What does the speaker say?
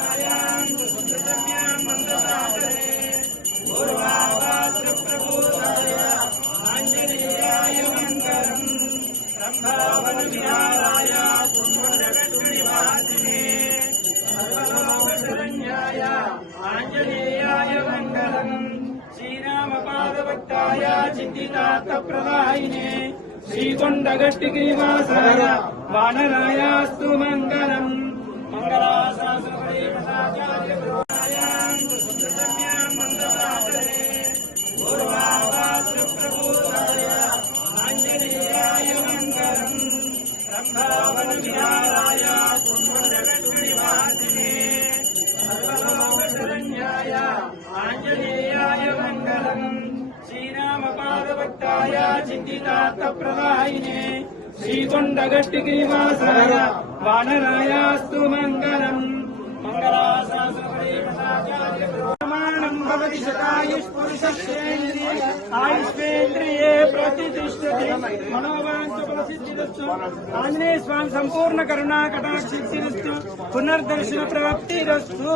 आंजनेयाय मंगलम् रंभावन विहाराय पुण्यनिवासिने सर्वलोकशरण्याय आंजनेयाय मंगलम् श्रीरामपादभक्ताय चिन्तितार्थप्रदायिने श्रीकोण्डगट्टिगिरिवासाय वानरायास्तु मंगलम् मंगलाशासनपदे प्रसादाय आंजनेयाय मंगलम् रंभावन विहाराय पुण्यनिवासिने सर्वलोकशरण्याय आंजनेयाय मंगलम् श्रीरामपादभक्ताय चिन्तितार्थप्रदायिने श्रीकोण्डगट्टिगिरिवासाय वानरायास्तु मंगलम् मंगलाशासनपदे प्रसादाय प्रमाणं भवति शतायुष्पुरुषस्येन्द्रिये आयुष्येन्द्रिये प्रतिष्ठते मनोवाञ्छप्रसिद्धिरस्तु आञ्जनेय स्वामी संपूर्ण करुणा कटाक्षसिद्धिरस्तु पुनर्दर्शन प्राप्तिरस्तु।